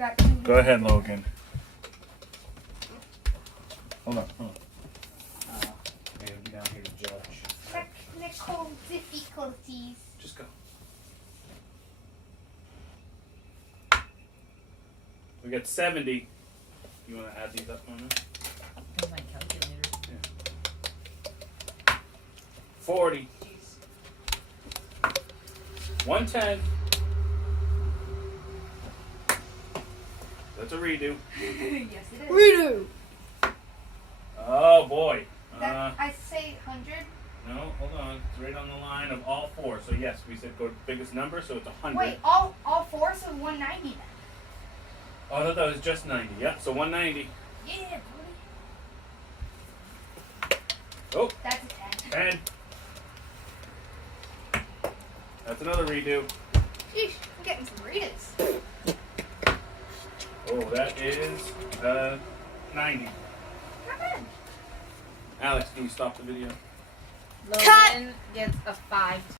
got 2. Go ahead, Logan. Hold on. Maybe be down here to judge. Technical difficulties. Just go. We got 70. You want to add these up on there? In my calculator. Yeah. 40. 110. That's a redo. Yes, it is. Redo! Oh boy. I say 100. No, hold on. It's right on the line of all 4. So yes, we said go to biggest number, so it's 100. Wait, all 4, so 190 then. Oh, I thought that was just 90. Yeah, so 190. Yeah, buddy. Oh, That's a 10. 10. That's another redo. Sheesh, I'm getting some readers. Oh, that is 90. Not bad. Alex, can you stop the video? Logan gets a 5.